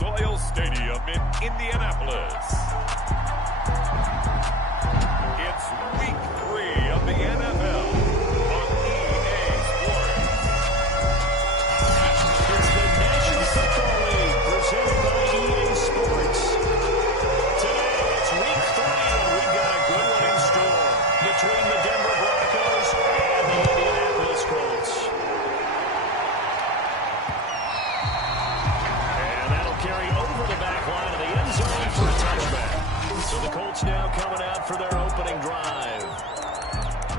Lucas Oil Stadium in Indianapolis. It's week 3 of the NFL on EA Sports. It's the National Football League presented by EA Sports. Today it's week 3 and we've got a good one in store between the Denver Broncos and the Indianapolis Colts. And that'll carry over the back line of the end zone for a touchback. So the Colts now coming out for their opening drive.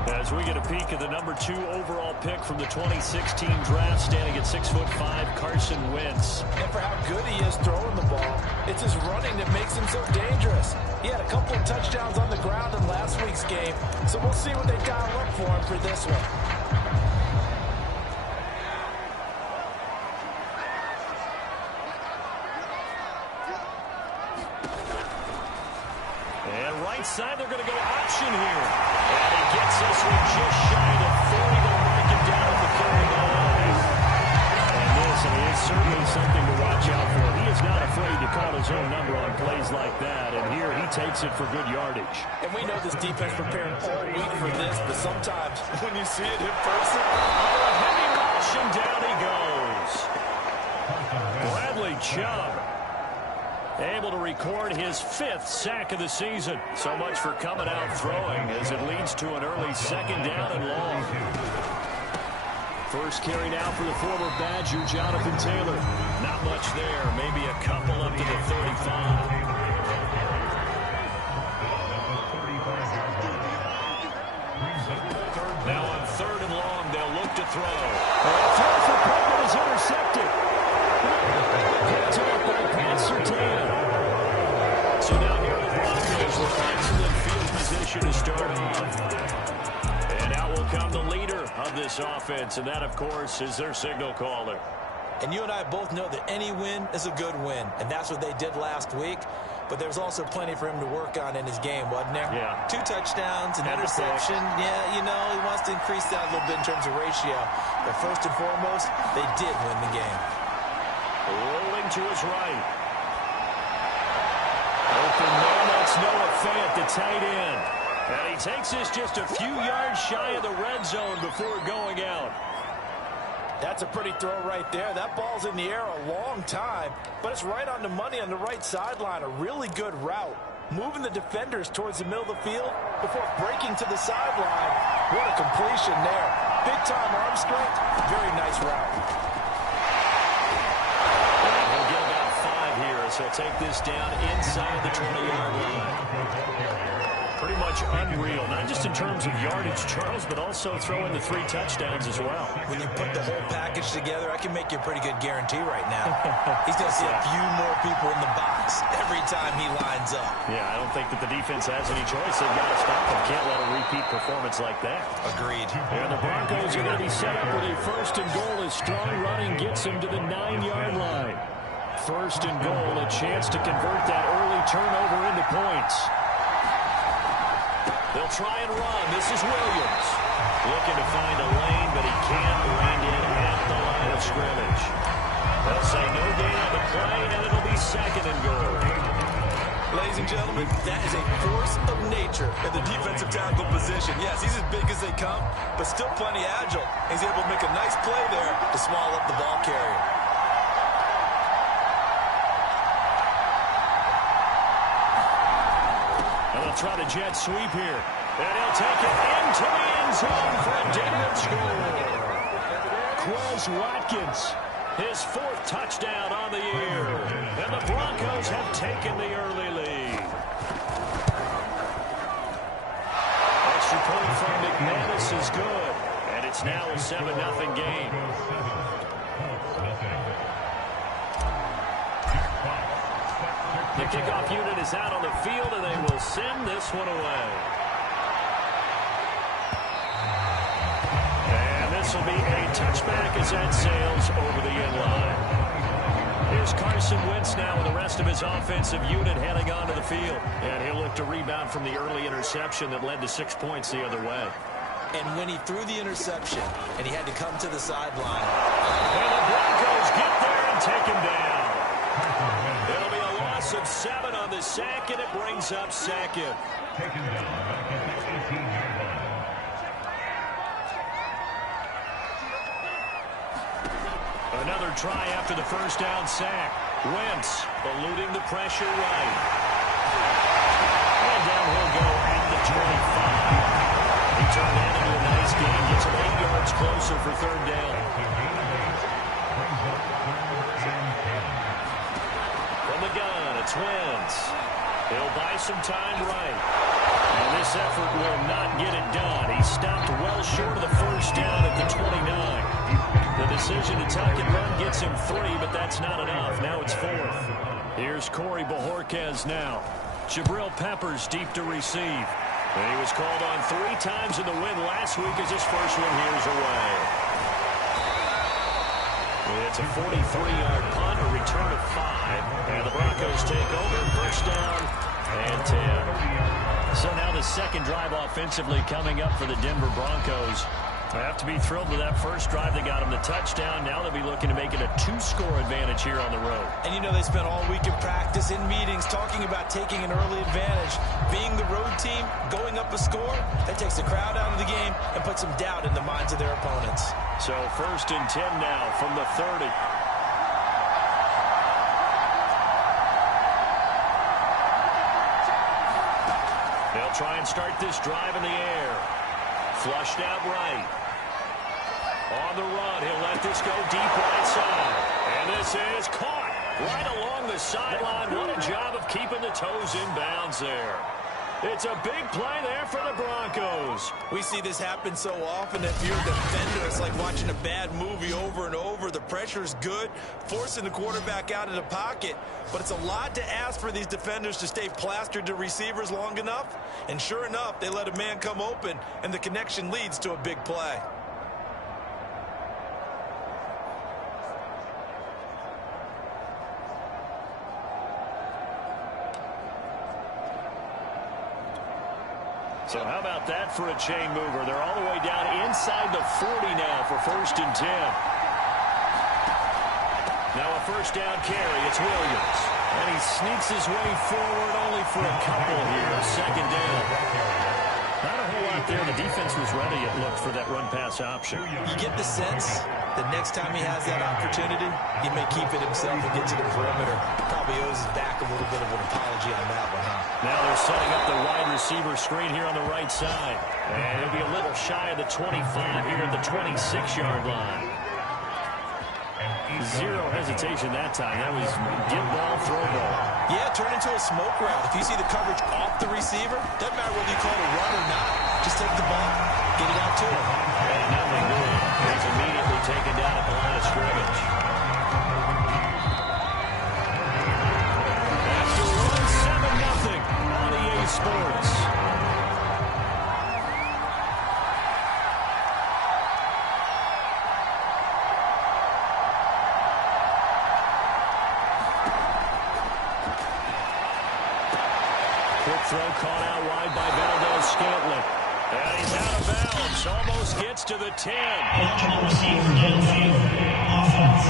As we get a peek at the number 2 overall pick from the 2016 draft, standing at 6'5", Carson Wentz. And for how good he is throwing the ball, it's his running that makes him so dangerous. He had a couple of touchdowns on the ground in last week's game, so we'll see what they dial up for him for this one. And right side, they're going to go option here. And he gets this one just shy of 40. They'll mark him down at the 30-yard line. And this, is certainly something to watch out for. He is not afraid to call his own number on plays like that. And here he takes it for good yardage. And we know this defense preparing all week for this, but sometimes when you see it in person, a heavy rush, and down he goes. Bradley Chubb able to record his 5th sack of the season. So much for coming out throwing as it leads to an early 2nd down and long. First carry now for the former Badger, Jonathan Taylor. Not much there, maybe a couple up to the 35. Now on 3rd and long, they'll look to throw. And throw for Pittman is intercepted. Picked up by Pat Surtain. So now here are the Broncos with excellent field position to start off. And out will come the leader of this offense, and that, of course, is their signal caller. And you and I both know that any win is a good win, and that's what they did last week. But there's also plenty for him to work on in his game, wasn't there? Yeah. 2 touchdowns, an interception. Yeah, you know, he wants to increase that a little bit in terms of ratio. But first and foremost, they did win the game. Rolling to his right. Open man, that's Noah Fant, the tight end. And he takes this just a few yards shy of the red zone before going out. That's a pretty throw right there. That ball's in the air a long time, but it's right on the money on the right sideline. A really good route. Moving the defenders towards the middle of the field before breaking to the sideline. What a completion there. Big-time arm strength. Very nice route. And he'll get about 5 here, so he'll take this down inside the 20-yard line. Pretty much unreal, not just in terms of yardage, Charles, but also throwing the 3 touchdowns as well. When you put the whole package together, I can make you a pretty good guarantee right now. He's going to see a few more people in the box every time he lines up. Yeah, I don't think that the defense has any choice. They've got to stop him. Can't let a repeat performance like that. Agreed. And the Broncos are going to be set up with a 1st and goal as strong running gets him to the 9-yard line. 1st and goal, a chance to convert that early turnover into points. They'll try and run. This is Williams. Looking to find a lane, but he can't land in at the line of scrimmage. They'll say no gain on the play, and it'll be 2nd and goal. Ladies and gentlemen, that is a force of nature in the defensive tackle position. Yes, he's as big as they come, but still plenty agile. He's able to make a nice play there to swallow up the ball carrier. Try the jet sweep here. And he'll take it into the end zone for a dig-in score. Quez Watkins, his 4th touchdown on the year. And the Broncos have taken the early lead. Extra point from McManus is good. And it's now a 7-0 game. The kickoff unit is out on the field, and they will send this one away. And this will be a touchback as that sails over the end line. Here's Carson Wentz now with the rest of his offensive unit heading onto the field. And he'll look to rebound from the early interception that led to 6 points the other way. And when he threw the interception, and he had to come to the sideline. And the Broncos get there and take him down. loss of 7 on the sack, and it brings up second. Taken down back at the 18-yard line. Another try after the first down sack. Wentz eluding the pressure right. And down he'll go at the 25. He turned that into a nice gain. Gets him 8 yards closer for third down. From the gun, it's Wentz. He'll buy some time right. And this effort will not get it done. He stopped well short of the first down at the 29. The decision to tuck and run gets him 3, but that's not enough. Now it's 4th. Here's Corey Bojorquez now. Jabril Peppers deep to receive. And he was called on 3 times in the win last week as his first one here's away. It's a 43-yard punt, a return of 5. And the Broncos take over. First down and 10. So now the second drive offensively coming up for the Denver Broncos. They have to be thrilled with that first drive that got them the touchdown. Now they'll be looking to make it a 2-score advantage here on the road. And you know they spent all week in practice, in meetings, talking about taking an early advantage. Being the road team, going up a score, that takes the crowd out of the game and puts some doubt in the minds of their opponents. So first and 10 now from the 30. They'll try and start this drive in the air. Flushed out right. On the run, he'll let this go deep right side. And this is caught right along the sideline. What a job of keeping the toes in bounds there. It's a big play there for the Broncos. We see this happen so often. If you're a defender, it's like watching a bad movie over and over. The pressure's good, forcing the quarterback out of the pocket. But it's a lot to ask for these defenders to stay plastered to receivers long enough. And sure enough, they let a man come open, and the connection leads to a big play. So how about that for a chain mover? They're all the way down inside the 40 now for first and 10. Now a first down carry. It's Williams. And he sneaks his way forward only for a couple here. Second down. Not a whole lot there. The defense was ready, it looked, for that run-pass option. You get the sense that next time he has that opportunity, he may keep it himself and get to the perimeter. Probably owes his back a little bit of an apology on that one, huh? Now they're setting up the wide receiver screen here on the right side. And it'll be a little shy of the 25 here at the 26-yard line. Zero hesitation that time. That was get ball, throw ball. Yeah, turn into a smoke route. If you see the coverage off the receiver, doesn't matter whether you call it a run or not. Just take the ball, get it out to him. And nothing doing. He's immediately taken down at the line of scrimmage. After one, 7-0 on EA Sports. Quick throw caught out wide by Valdez-Scantling. And he's out of bounds. Almost gets to the 10. Eligible receiver, downfield. Offense.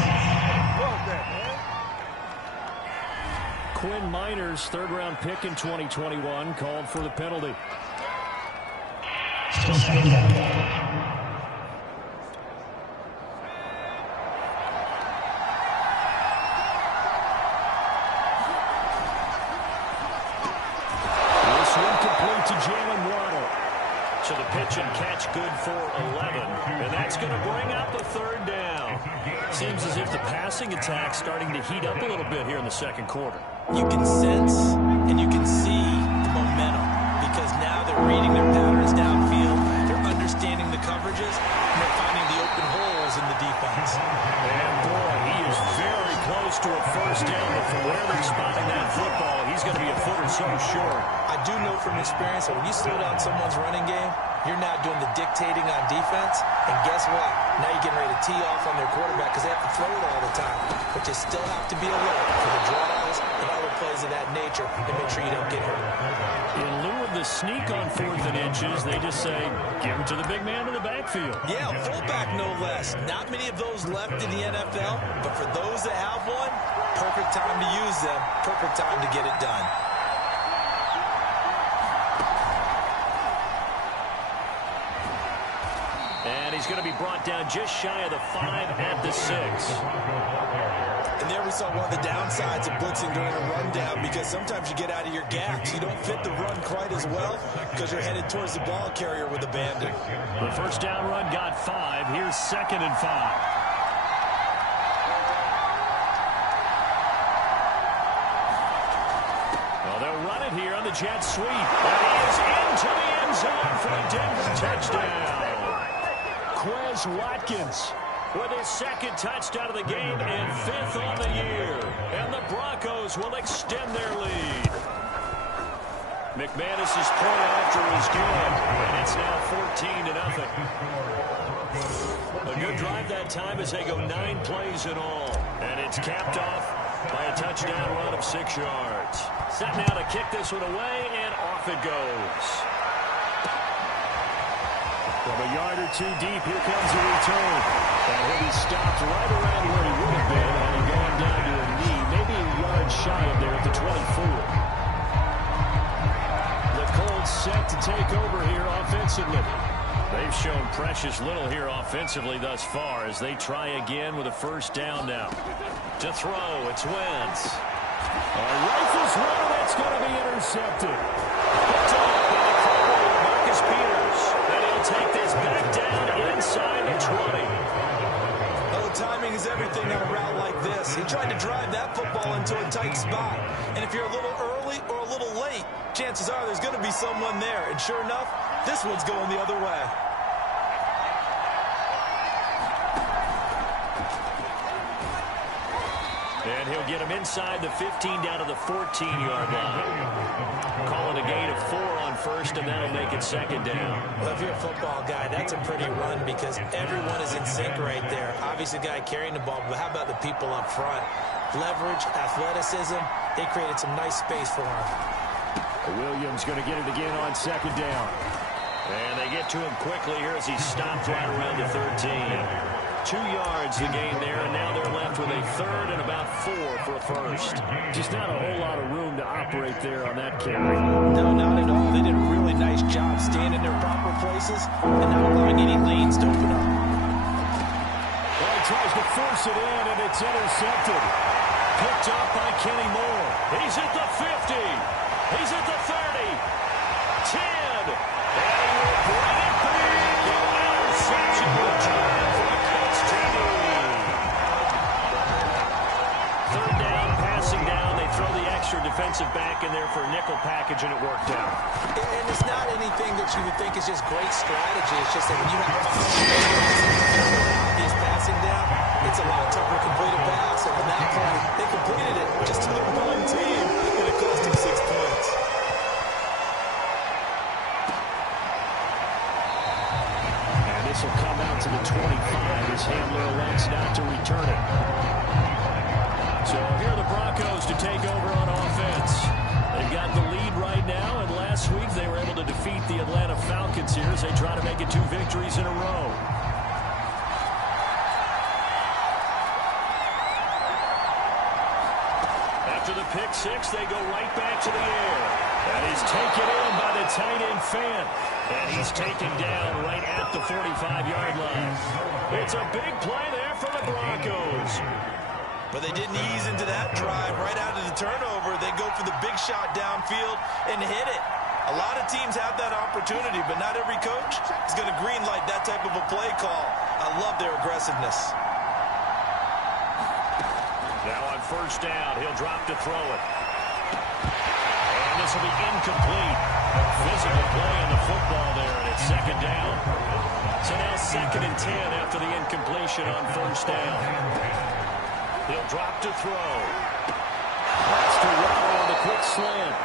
Quinn Miners, third-round pick in 2021, called for the penalty. Still second down. So the pitch and catch good for 11. And that's going to bring up the third down. Seems as if the passing attack's starting to heat up a little bit here in the second quarter. You can sense and you can see the momentum because now they're reading their patterns downfield. They're understanding the coverages, and they're finding the open holes in the defense. And boy, he is very close to a first down, but from where they're spotting that football, he's going to be a foot or so short. I do know from experience that when you slow down someone's running game, you're now doing the dictating on defense, and guess what? Now you're getting ready to tee off on their quarterback because they have to throw it all the time. But you still have to be alert for the draws and other plays of that nature to make sure you don't get hurt. In lieu of the sneak on 4th and inches, they just say, give him to the big man in the backfield. Yeah, fullback no less. Not many of those left in the NFL, but for those that have one, Perfect time to use them. Perfect time to get it done. And he's going to be brought down just shy of the 5 at the 6. And there we saw one of the downsides of blitzing during a rundown, because sometimes you get out of your gaps. You don't fit the run quite as well because you're headed towards the ball carrier with abandon. The first down run got 5. Here's 2nd and 5. Well, they'll run it here on the jet sweep. And he is into the end zone for a Denver touchdown. Quez Watkins with his 2nd touchdown of the game and 5th on the year. And the Broncos will extend their lead. McManus's point after is good, and it's now 14-0. A good drive that time as they go 9 plays in all. And it's capped off by a touchdown run of 6 yards. Set now to kick this one away, and off it goes. From a yard or 2 deep, here comes the return. And he'll be stopped right around where he would have been had he gone down to a knee, maybe a yard shy of there at the 24. The Colts set to take over here offensively. They've shown precious little here offensively thus far as they try again with a first down now. To throw, it's Wentz. A rifles runner that's going to be intercepted. Picked off by the Cowboy, Marcus Peters. And he'll take this back down inside the 20. Oh, timing is everything on a route like this. He tried to drive that football into a tight spot. And if you're a little early or a little late, chances are there's going to be someone there. And sure enough, this one's going the other way. And he'll get him inside the 15 down to the 14-yard line. Calling a gain of 4 on first, and that'll make it 2nd down. Well, if you're a football guy, that's a pretty run because everyone is in sync right there. Obviously, the guy carrying the ball, but how about the people up front? Leverage, athleticism, they created some nice space for him. Williams going to get it again on 2nd down. And they get to him quickly here as he stopped right around the 13. 2 yards the gain there, and now they're left with a 3rd and about 4 for a first. Just not a whole lot of room to operate there on that carry. No, not at all. They did a really nice job staying in their proper places and not allowing any lanes to open up. Well, he tries to force it in, and it's intercepted. Picked up by Kenny Moore. He's at the 50. He's at the 30. 10. And he will bring it back. Interception return for the Colts TD. 3rd down, passing down. They throw the extra defensive back in there for a nickel package, and it worked out. And it's not anything that you would think is just great strategy. It's just that when you have obvious passing down, it's a lot tougher to complete a pass. And on that play, they completed it just to the wrong team, and it cost them 6 points. This will come out to the 25 as Handler elects not to return it. So here are the Broncos to take over on offense. They've got the lead right now, and last week they were able to defeat the Atlanta Falcons here as they try to make it 2 victories in a row. After the pick 6, they go right back to the air. And he's taken in by the tight end Fant. And he's taken down right at the 45-yard line. It's a big play there for the Broncos. But they didn't ease into that drive right out of the turnover. They go for the big shot downfield and hit it. A lot of teams have that opportunity, but not every coach is going to green light that type of a play call. I love their aggressiveness. Now on first down, he'll drop to throw it. And this will be incomplete. Physical play on the football there, and it's 2nd down. So now 2nd and 10 after the incompletion on first down. He'll drop to throw. That's to Waddle on the quick slant.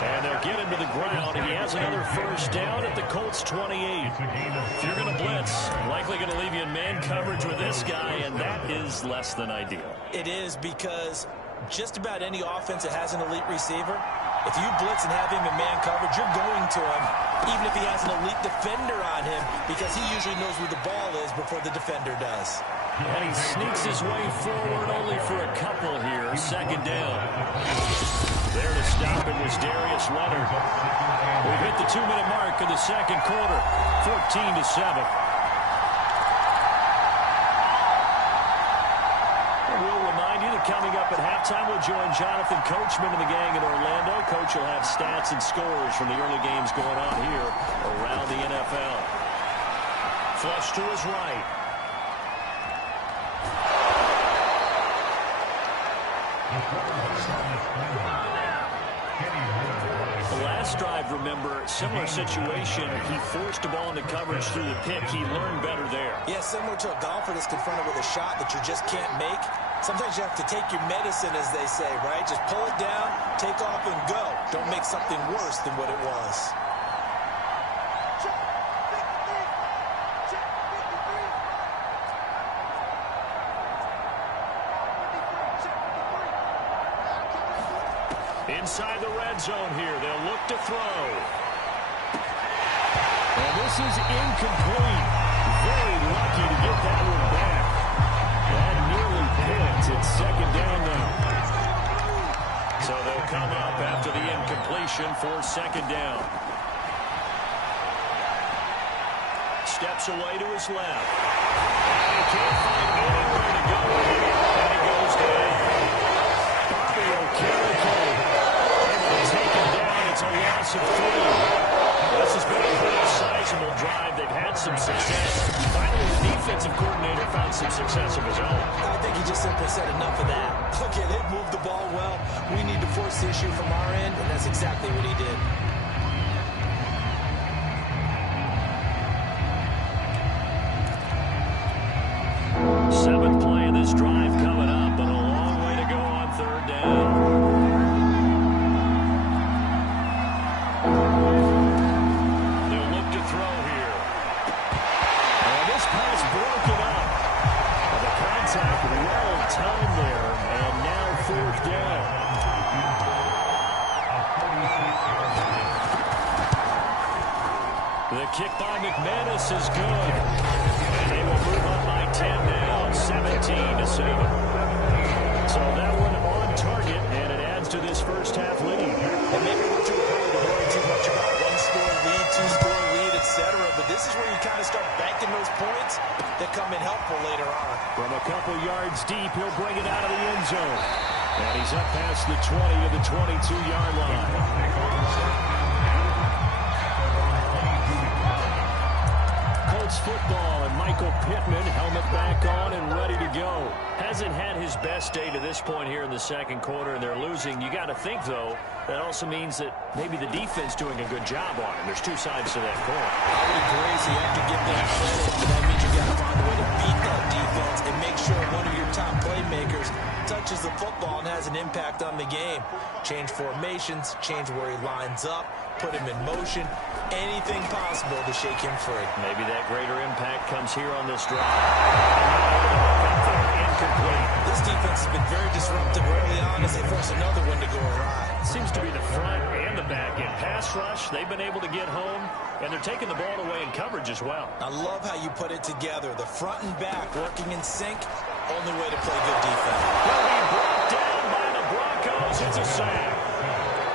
And they'll get him to the ground. He has another first down at the Colts 28. If you're going to blitz, likely going to leave you in man coverage with this guy, and that is less than ideal. It is, because just about any offense that has an elite receiver If you blitz and have him in man coverage, you're going to him, even if he has an elite defender on him, because he usually knows where the ball is before the defender does. And he sneaks his way forward only for a couple here. Second down. There to stop it was Darius Leonard. We've hit the 2-minute mark of the second quarter. 14-7. We'll remind you that coming up at halftime, we'll join Jonathan Coachman and the gang in Orlando. Coach will have stats and scores from the early games going on here around the NFL. Flush to his right. The last drive, remember, similar situation. He forced the ball into coverage through the pick. He learned better there. Yeah, similar to a golfer that's confronted with a shot that you just can't make. Sometimes you have to take your medicine, as they say, right? Just pull it down, take off, and go. Don't make something worse than what it was. Inside the red zone here, they'll look to throw. And this is incomplete. Very lucky to get that one back. That nearly picked. It's second down now. So they'll come up after the incompletion for second down. Steps away to his left. And he can't find anywhere to go. And he goes down. Bobby Okereke. It's a loss of 3. This has been a pretty sizable drive. They've had some success. Finally, the defensive coordinator found some success of his own. I think he just simply said enough of that. Okay, they've moved the ball well. We need to force the issue from our end, and that's exactly what he did. Seventh play of this drive coming up, but a long way to go on third down. The kick by McManus is good. And they will move up by 10 now, 17-7. So that one on target, and it adds to this first half lead. And maybe we're too early to worry too much about one-score lead, two-score lead, etc. But this is where you kind of start banking those points that come in helpful later on. From a couple yards deep, he'll bring it out of the end zone. And he's up past the 20 of the 22-yard line. Football, and Michael Pittman, helmet back on and ready to go. Hasn't had his best day to this point here in the second quarter, and they're losing. You got to think, though, that also means that maybe the defense doing a good job on him. There's two sides to that coin. I would agree, so you have to give them credit, but that means you got to find a way to beat that defense and make sure one of your top playmakers touches the football and has an impact on the game. Change formations, change where he lines up, put him in motion, anything possible to shake him free. Maybe that greater impact comes here on this drive. Incomplete. This defense has been very disruptive early on as they force another one to go awry. Seems to be the front and the back end. Pass rush, they've been able to get home, and they're taking the ball away in coverage as well. I love how you put it together. The front and back working in sync, only way to play good defense. Will be brought down by the Broncos. It's a sack.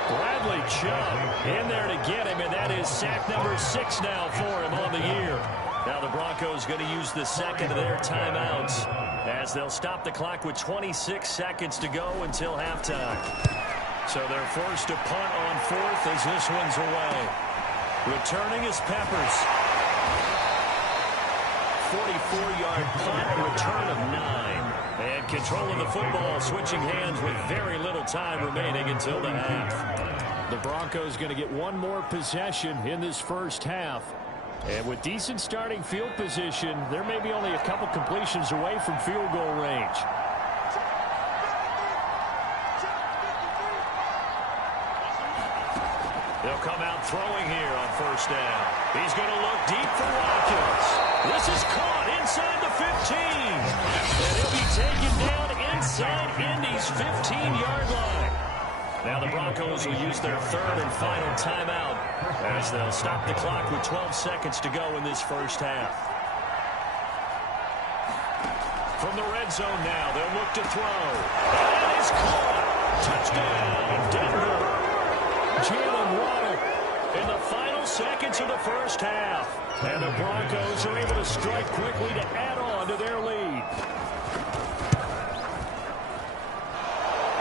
Bradley Chubb in there to get him, and that is sack number 6 now for him on the year. Now the Broncos going to use the second of their timeouts as they'll stop the clock with 26 seconds to go until halftime. So they're forced to punt on fourth as this one's away. Returning is Peppers. 44-yard punt, return of 9. And controlling the football, switching hands with very little time remaining until the half. The Broncos going to get one more possession in this first half. And with decent starting field position, there may be only a couple completions away from field goal range. They'll come out throwing here on first down. He's going to look deep for Watkins. This is caught inside the 15. And he'll be taken down inside Indy's 15-yard line. Now the Broncos will use their third and final timeout as they'll stop the clock with 12 seconds to go in this first half. From the red zone now, they'll look to throw. That is caught. Touchdown, Denver. Jalen Waddle in the final seconds of the first half. And the Broncos are able to strike quickly to add on to their lead.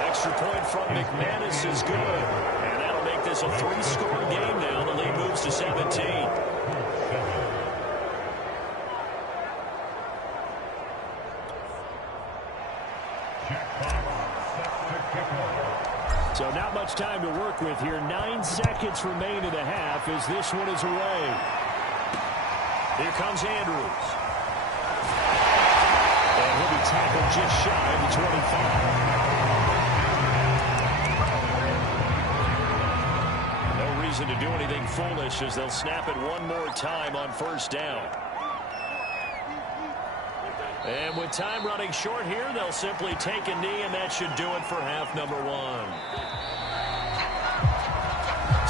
Extra point from McManus is good. And that'll make this a 3-score game now. The lead moves to 17. So not much time to work with here. 9 seconds remain in the half as this one is away. Here comes Andrews. And he'll be tackled just shy of the 25. No reason to do anything foolish as they'll snap it one more time on first down. And with time running short here, they'll simply take a knee, and that should do it for half number 1.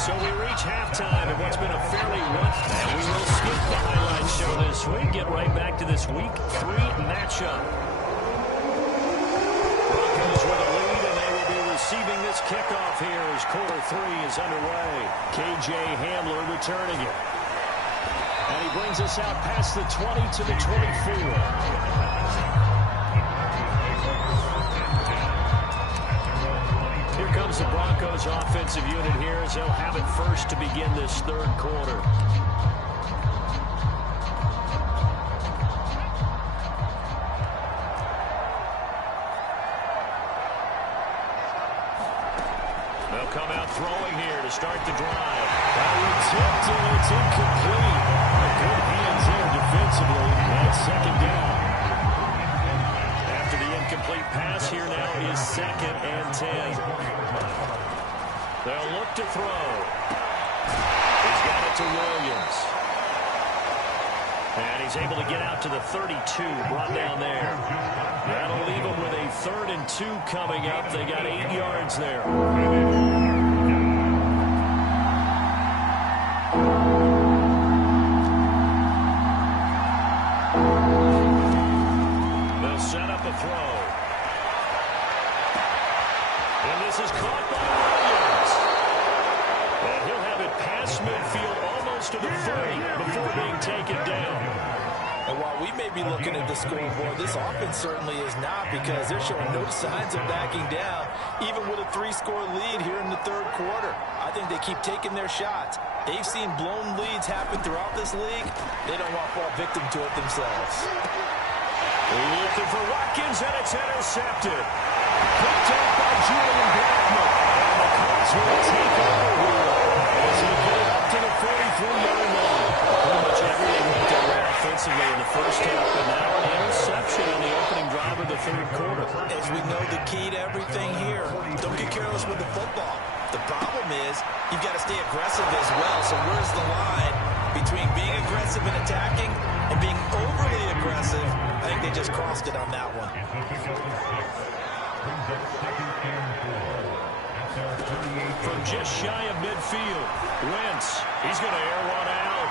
So we reach halftime in what's been a fairly rough, and we will skip the highlight show this week. Get right back to this Week 3 matchup. Broncos with a lead, and they will be receiving this kickoff here as quarter 3 is underway. K.J. Hamler returning it. And he brings us out past the 20 to the 24. Here comes the Broncos offensive unit here as they'll have it first to begin this third quarter. They'll come out throwing here to start the drive. That one tipped and it's incomplete. Good hands there defensively. That's second down. After the incomplete pass, here now is 2nd and 10. They'll look to throw. He's got it to Williams. And he's able to get out to the 32, brought down there. That'll leave him with a 3rd and 2 coming up. They got 8 yards there. They'll set up a throw. And this is caught by Williams. And he'll have it past midfield almost to the 30 before being taken down. And while we may be looking at the scoreboard, this offense certainly is not, because they're showing no signs of backing down, even with a 3-score lead here in the third quarter. I think they keep taking their shots. They've seen blown leads happen throughout this league. They don't want to fall victim to it themselves. Looking for Watkins, and it's intercepted. Picked up by Julian Blackman. And the Colts will take over here as he put it up to the 43-yard line. Pretty much everything went their way offensively in the first half, but now an interception on the opening drive of the third quarter. As we know, the key to everything here, don't get careless with the football. The problem is you've got to stay aggressive as well. So where's the line between being aggressive and attacking and being overly aggressive? I think they just crossed it on that one. From just shy of midfield, Wentz, he's going to air one out.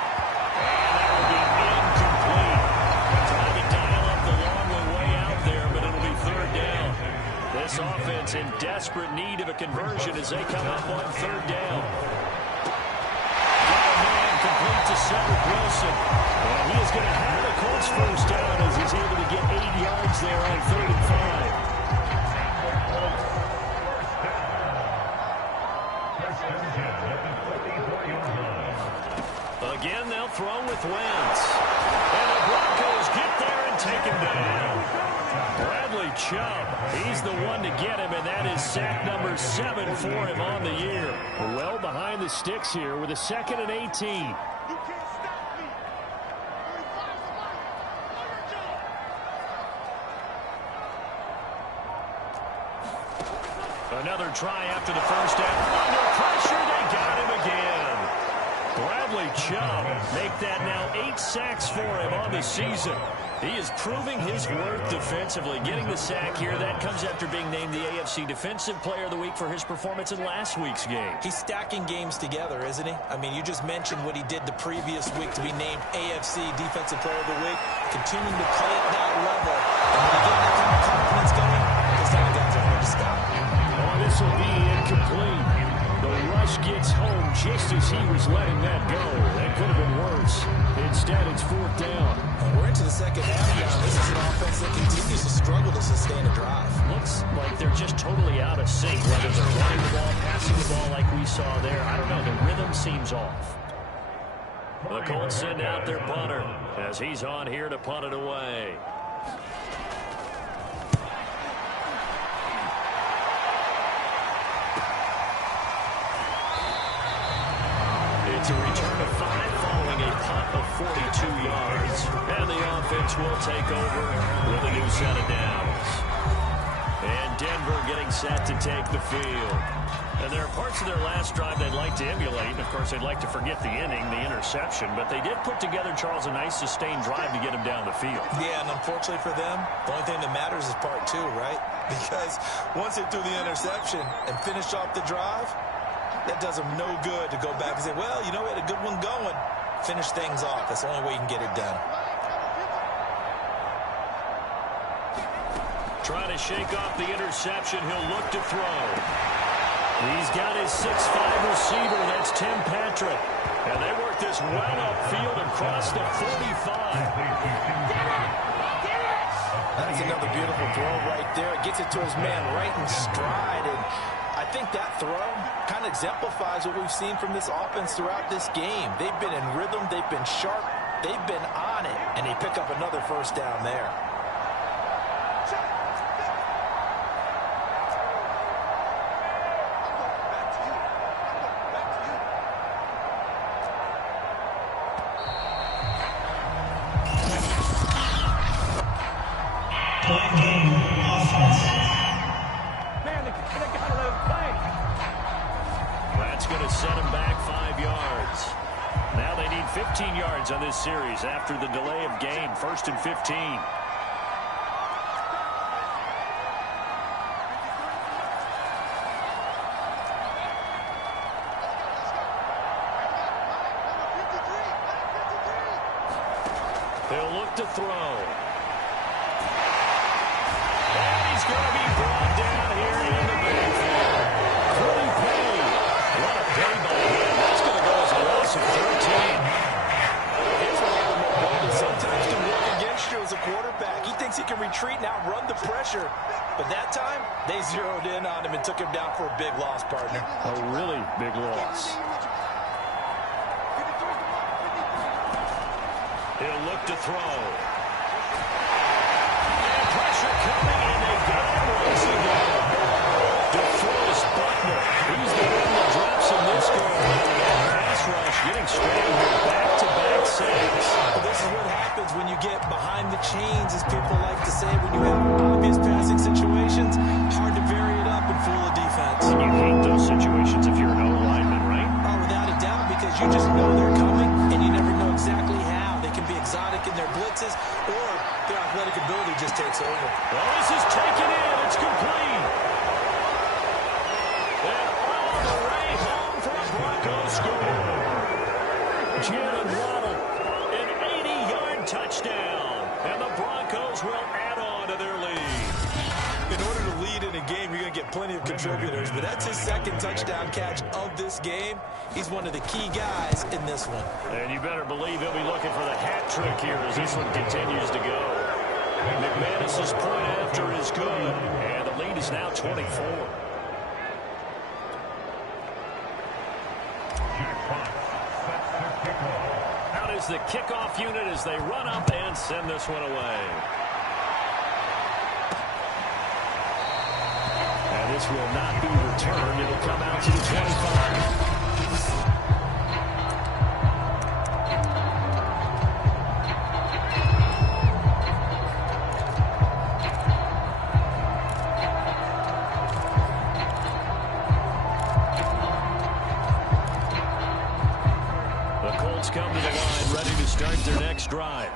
And that will be incomplete. Trying to dial up the long way out there, but it'll be 3rd down. This offense in desperate need of a conversion as they come up on 3rd down. Got a man complete to Cedric Wilson. And he is going to have the Colts first down as he's able to get 8 yards there on 3rd and 5. Again, they'll throw with Wentz. And the Broncos get there and take him down. Bradley Chubb, he's the one to get him, and that is sack number 7 for him on the year. Well behind the sticks here with a 2nd and 18. Another try after the first down. Under pressure, they got him again. Bradley Chubb make that now 8 sacks for him on the season. He is proving his worth defensively. Getting the sack here, that comes after being named the AFC Defensive Player of the Week for his performance in last week's game. He's stacking games together, isn't he? I mean, you just mentioned what he did the previous week to be named AFC Defensive Player of the Week. Continuing to play at that level. And when you get that kind of confidence going, those kind of guys are hard to stop. Oh, this will be incomplete. The rush gets home just as he was letting that go. That could have been worse. Instead, it's 4th down. And we're into the second half now. This is an offense that continues to struggle to sustain a drive. Looks like they're just totally out of sync, whether they're running the ball, passing the ball like we saw there. I don't know. The rhythm seems off. The Colts send out their punter as he's on here to punt it away. It's a return of 5 following a punt of 42 yards. And the offense will take over with a new set of downs. And Denver getting set to take the field. And there are parts of their last drive they'd like to emulate. And, of course, they'd like to forget the inning, the interception. But they did put together, Charles, a nice sustained drive to get him down the field. Yeah, and unfortunately for them, the only thing that matters is part 2, right? Because once they threw the interception and finished off the drive, that does them no good to go back and say, well, you know, we had a good one going. Finish things off. That's the only way you can get it done. Trying to shake off the interception. He'll look to throw. He's got his 6'5" receiver. That's Tim Patrick. And they work this well upfield across the 45. That's another beautiful throw right there. It gets it to his man right in stride. And I think that throw kind of exemplifies what we've seen from this offense throughout this game. They've been in rhythm. They've been sharp. They've been on it. And they pick up another first down there. That's going to set him back 5 yards. Now they need 15 yards on this series after the delay of game. 1st and 15. They'll look to throw. And he's going to be brought down here in the backfield. Pretty paid. What a play by him. That's going to go as a loss of 13. Here's one of the mobility sometimes can work against you as a quarterback. He thinks he can retreat and outrun the pressure. But that time, they zeroed in on him and took him down for a big loss, partner. A really big loss. He'll look to throw. And pressure coming, and they got him once again. DeForest Buckner. He's the one that drops in this game. Pass rush getting straight here. Back-to-back sacks. Well, this is what happens when you get behind the chains, as people like to say. When you have obvious passing situations, hard to vary it up and fool a defense. And you hate those situations if you're an O-lineman, right? Oh, without a doubt, because you just know they're coming, and you never know exactly how. They can be exotic in their blitzes, or their athletic ability just takes over. Well, this is taken in. It's complete. And all the way home for a Broncos score. Jalen Waddle, an 80-yard touchdown. And the Broncos will add on to their lead. In order to lead in a game, you're going to get plenty of contributors, but that's his 2nd touchdown catch of this game. He's one of the key guys in this one. And you better believe he'll be looking for the hat trick here as this one continues to go. McManus's point after is good, and the lead is now 24. Out is the kickoff unit as they run up and send this one away. And this will not be returned. It'll come out to the 25. The Colts come to the line ready to start their next drive.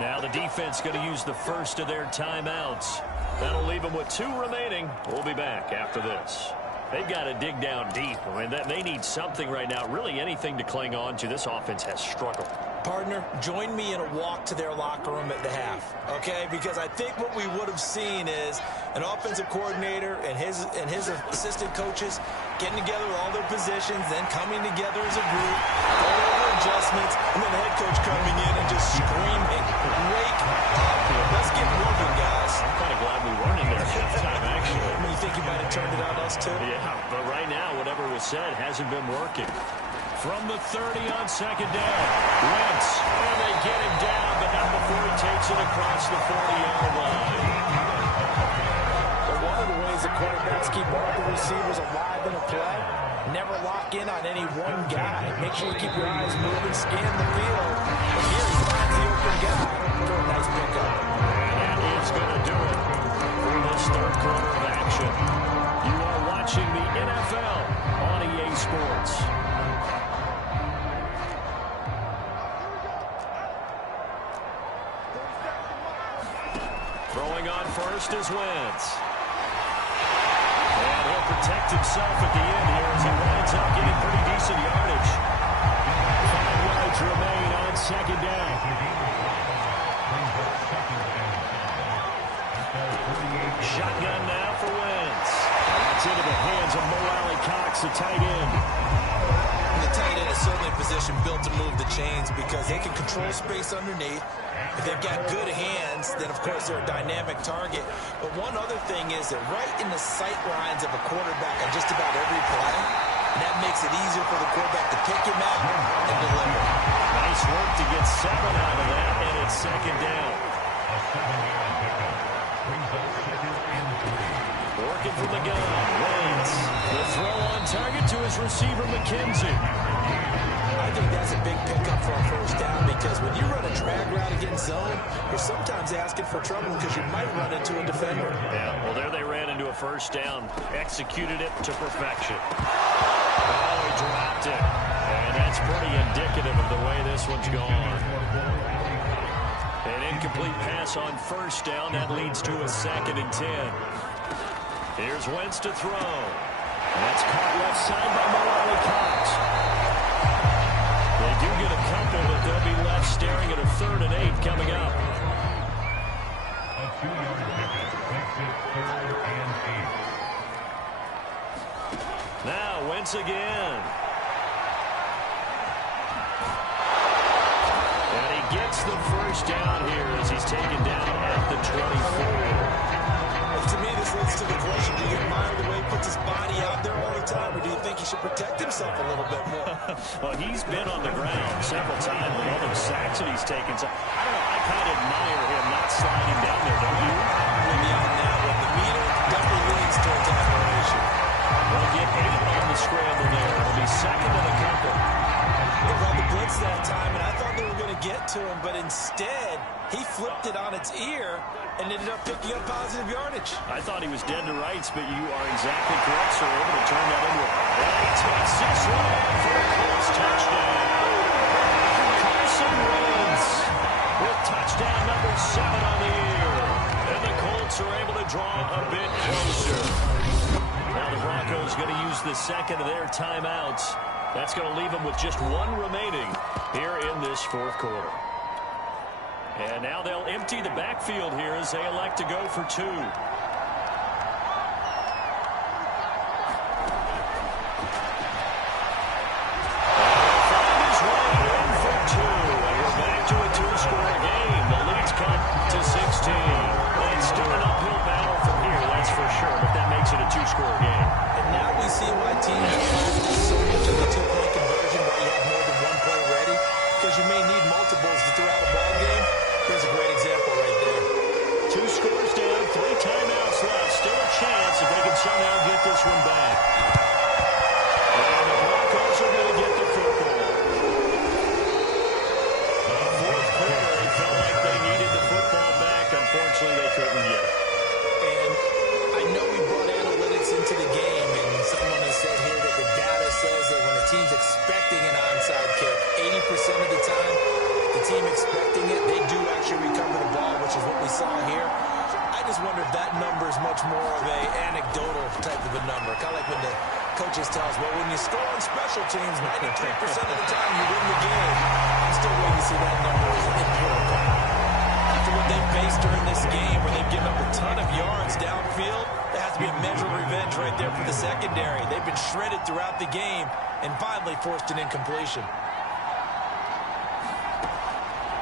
Now the defense going to use the first of their timeouts. That'll leave them with 2 remaining. We'll be back after this. They've got to dig down deep. I mean, they need something right now, really anything to cling on to. This offense has struggled. Partner, join me in a walk to their locker room at the half, okay? Because I think what we would have seen is an offensive coordinator and his assistant coaches getting together with all their positions, then coming together as a group, going over adjustments, and then the head coach coming in and just screaming, "Wake up! Let's get moving, guys." I'm kind of glad we weren't in there at halftime, actually. I mean, you think you might have turned it on us, too? Yeah, but right now, whatever was said hasn't been working. From the 30 on second down, Wentz, and they get him down, but not before he takes it across the 40-yard line. But one of the ways the quarterbacks keep all the receivers alive in a play, never lock in on any one guy. Make sure you keep your eyes moving, scan the field. But here he finds the open guy for a nice pickup. And that is going to do it for this third quarter of action. You are watching the NFL on EA Sports. Throwing on first is Wentz. And he'll protect himself at the end here as he winds up getting pretty decent yardage. 5 yards remain on second down. Shotgun now for Wentz. It's into the hands of Mo Alley-Cox, the tight end. And the tight end is certainly a position built to move the chains because they can control space underneath. If they've got good hands, then of course they're a dynamic target. But one other thing is they're right in the sight lines of a quarterback on just about every play. And that makes it easier for the quarterback to pick him out and deliver. Nice work to get 7 out of that, and it's second down. Working from the gun, Wentz. The throw on target to his receiver, McKenzie. I think that's a big pickup for a first down because when you run a drag route against zone, you're sometimes asking for trouble because you might run into a defender. Yeah, well, there they ran into a first down, executed it to perfection. Oh, he dropped it. And that's pretty indicative of the way this one's gone. An incomplete pass on first down. That leads to a 2nd and 10. Here's Wentz to throw. That's caught left side by Mo Alley-Cox. They do get a couple, but they'll be left staring at a 3rd and 8 coming up. A 2-yard pickup makes it 3rd and 8. Now Wentz again. And he gets the first down here as he's taken down at the 24. To me, this leads to the question, do you admire the way he puts his body out there all the time, or do you think he should protect himself a little bit more? Well, he's been on the ground several times with all those sacks that he's taken. So, I don't know, I kind of admire him not sliding down there, don't you? Beyond that, when the meter definitely leans towards admiration. They'll get 8 on the scramble there. It'll be 2nd and a couple. They brought the blitz that time, and I thought they were going to get to him, but instead, he flipped it on its ear and ended up picking up positive yardage. I thought he was dead to rights, but you are exactly correct, sir. Able to turn that into a... And he takes this one in for a close touchdown. Carson Wentz with touchdown number 7 on the year. And the Colts are able to draw a bit closer. Now the Broncos going to use the 2nd of their timeouts. That's going to leave them with just 1 remaining here in this 4th quarter. And now they'll empty the backfield here as they elect to go for 2. the team expecting it, they do actually recover the ball, which is what we saw here. I just wonder if that number is much more of a anecdotal type of a number. Kind of like when the coaches tell us, well, when you score on special teams, 93% of the time you win the game. I'm still waiting to see that number as empirical. After what they faced during this game, where they've given up a ton of yards downfield, there has to be a measure of revenge right there for the secondary. They've been shredded throughout the game and finally forced an incompletion.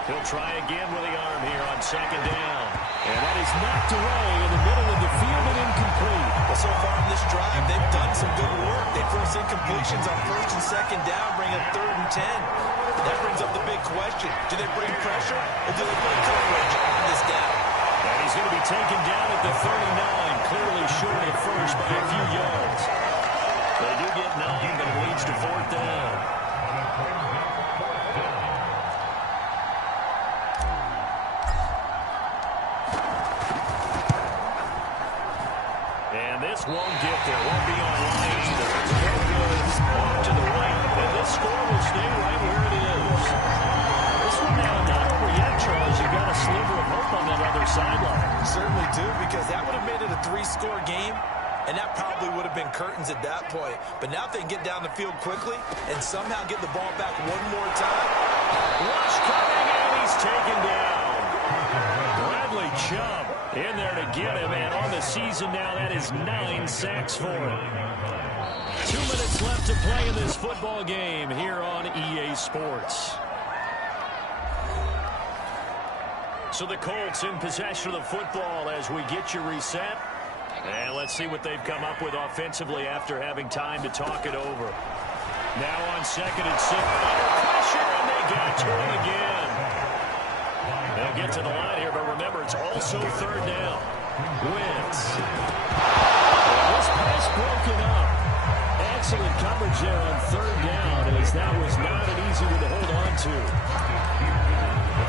He'll try again with the arm here on second down. And that is knocked away in the middle of the field and incomplete. Well, so far in this drive, they've done some good work. They force incompletions on first and second down, bring up 3rd and 10. That brings up the big question. Do they bring pressure or do they bring coverage on this down? And he's going to be taken down at the 39, clearly short at first by a few yards. They do get 9, but it leads to 4th down. And this won't get there. Won't be on lines. It's no good. Off to the right. And this score will stay right where it is. This one now not over yet, Charles. You've got a sliver of hope on that other sideline. Certainly do, because that would have made it a 3-score game, and that probably would have been curtains at that point. But now if they can get down the field quickly and somehow get the ball back one more time. Rush coming, and he's taken down. Bradley Chubb in there to get him, and on the season now, that is 9 sacks for him. 2 minutes left to play in this football game here on EA Sports. So the Colts in possession of the football as we get you reset. And let's see what they've come up with offensively after having time to talk it over. Now on 2nd and 6. Under pressure, and they get to him again. They'll get to the line here, but remember, it's also 3rd down. Wentz. This pass broken up. Excellent coverage there on 3rd down, as that was not an easy one to hold on to.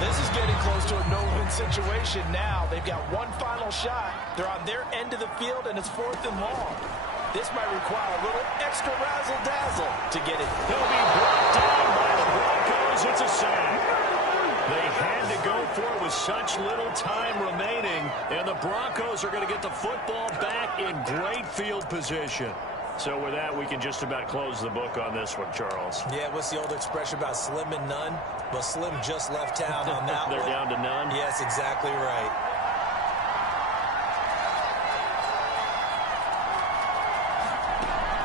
This is getting close to a no-win situation now. They've got one final shot. They're on their end of the field, and it's 4th and long. This might require a little extra razzle-dazzle to get it. He'll be brought down by the Broncos. It's a sack. They had to go for it with such little time remaining, and the Broncos are going to get the football back in great field position. So with that, we can just about close the book on this one, Charles. Yeah, what's the old expression about slim and none? Well, Slim just left town on that They're one. down to none? Yes, exactly right.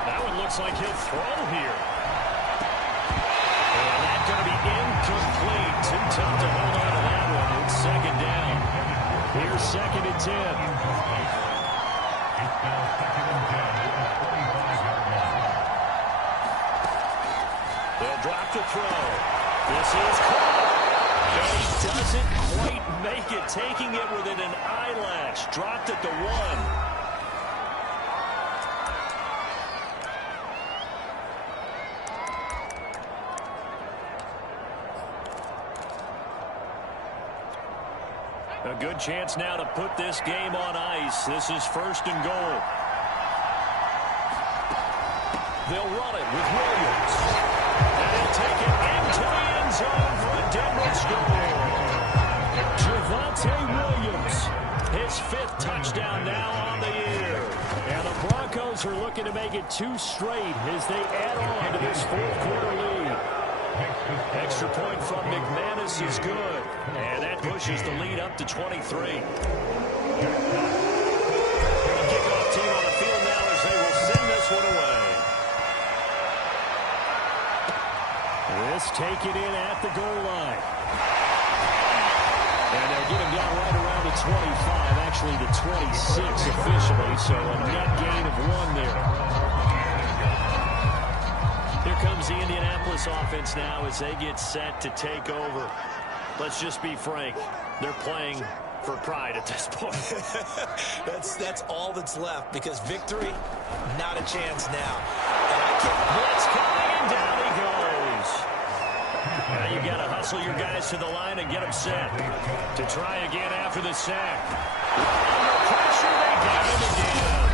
That one looks like he'll throw here. And that's going to be incomplete. Too tough to hold on to that one. It's 2nd down. Here's 2nd and 10. It's now 2nd and 10 at the 45-yard line. They'll drop the throw. This is caught. He doesn't quite make it, taking it within an eyelash. Dropped at the 1. A good chance now to put this game on ice. This is 1st and goal. They'll run it with Williams. And he'll take it into the end zone for a Denver score. Javonte Williams, his 5th touchdown now on the year. And the Broncos are looking to make it 2 straight as they add on to this 4th quarter lead. Extra point from McManus is good. And that pushes the lead up to 23. The kickoff team on the field now as they will send this one away. This taken in at the goal line. And they'll get him down right around the 25, actually the 26 officially, so a net gain of 1 there. Here comes the Indianapolis offense now as they get set to take over. Let's just be frank, they're playing for pride at this point. That's all that's left, because victory, not a chance now. And I can't... Blitz coming, and down he goes. Now you got to hustle your guys to the line and get them set to try again after the sack. Under pressure, they got him again.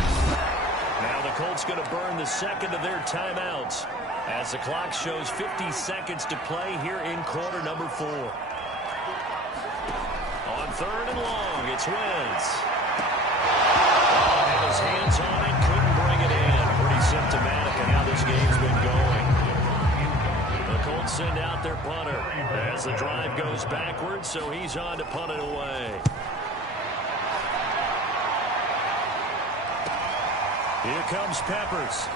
Now the Colts going to burn the 2nd of their timeouts as the clock shows 50 seconds to play here in quarter number 4. 3rd and long. It's Wentz. Had his hands on it, couldn't bring it in. Pretty symptomatic of how this game's been going. The Colts send out their punter as the drive goes backwards, so he's on to punt it away. Here comes Peppers.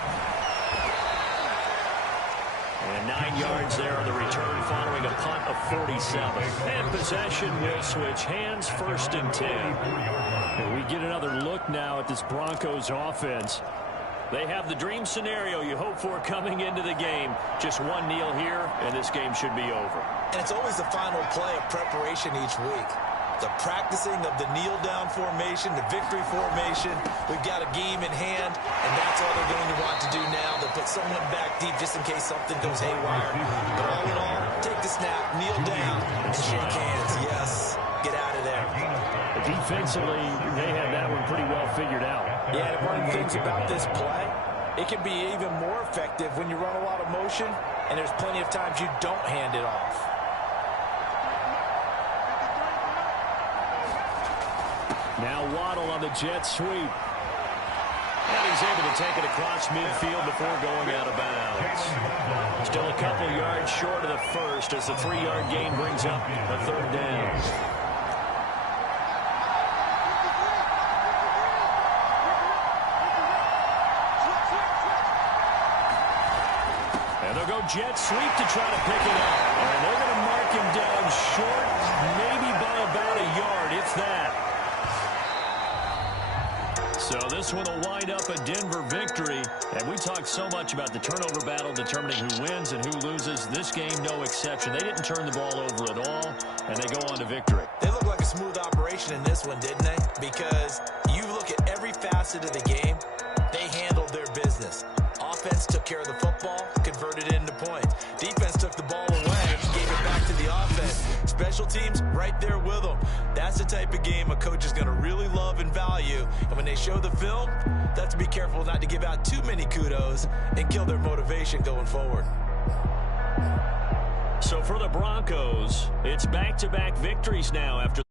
And 9 yards there on the return following a punt of 47. And possession will switch hands, 1st and 10. And we get another look now at this Broncos offense. They have the dream scenario you hope for coming into the game. Just one kneel here, and this game should be over. And it's always the final play of preparation each week. The practicing of the kneel-down formation, the victory formation. We've got a game in hand, and that's all they're going to want to do now. They'll put someone back deep just in case something goes haywire. But all in all, take the snap, kneel down, and shake hands. Yes, get out of there. Defensively, they had that one pretty well figured out. Yeah, and one of the things about this play, it can be even more effective when you run a lot of motion, and there's plenty of times you don't hand it off. Now Waddle on the jet sweep. And he's able to take it across midfield before going out of bounds. Still a couple yards short of the first as the 3-yard gain brings up a 3rd down. And they'll go jet sweep to try to pick it up. And they're going to mark him down short, maybe by about a yard, if that. So this one will wind up a Denver victory. And we talked so much about the turnover battle determining who wins and who loses. This game, no exception. They didn't turn the ball over at all, and they go on to victory. They look like a smooth operation in this one, didn't they? Because you look at every facet of the game, they handled their business. Offense took care of the football, converted it into points. Defense took the ball away, gave it back to the offense. Special teams, right there with them. That's the type of game a coach is going to really love and value. And when they show the film, they have to be careful not to give out too many kudos and kill their motivation going forward. So for the Broncos, it's back-to-back victories now after